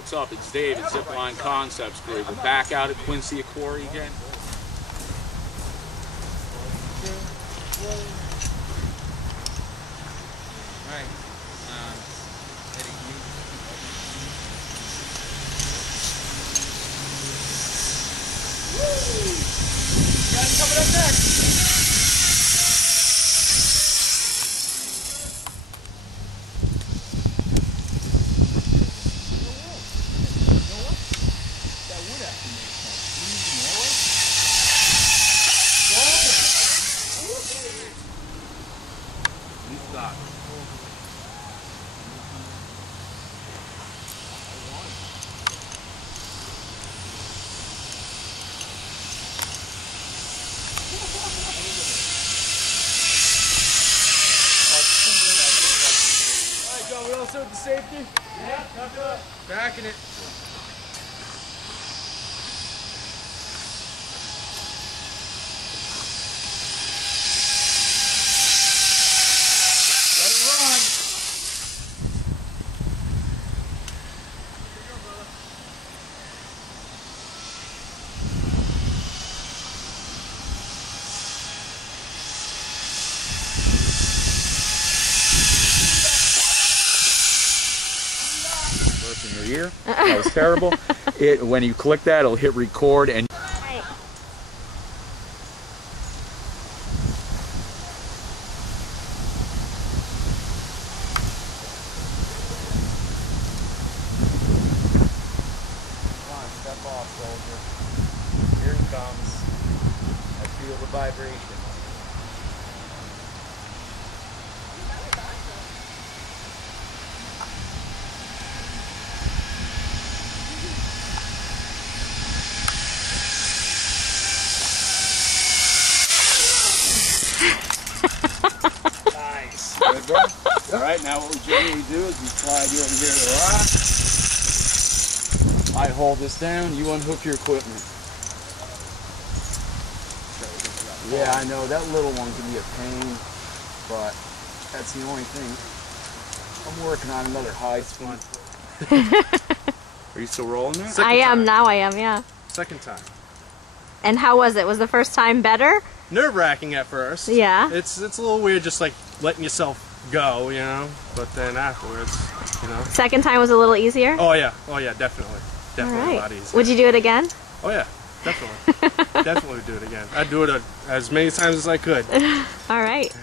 what's up? It's Dave at Zipline Concepts Group. We're back out at Quincy Quarry again. Alright. Guys coming up next. We all set with the safety? Yeah, Backing it. Let it run. In your ear. That was terrible. When you click that, it'll hit record and Come on, step off, soldier. Here he comes. I feel the vibration. nice. Good, bro. All right, now what we generally do is we slide you over here to the rock. I hold this down, you unhook your equipment. Yeah, I know, that little one can be a pain, but that's the only thing. I'm working on another high speed. Are you still rolling there? Second I am, time. now I am, yeah. Second time. And how was it? Was the first time better? Nerve-wracking at first. Yeah. It's a little weird just like letting yourself go, you know, but then afterwards, you know. Second time was a little easier? Oh yeah, definitely. All Definitely a lot right. easier. Would you do it again? Oh yeah, definitely. Definitely do it again. I'd do it as many times as I could. All right.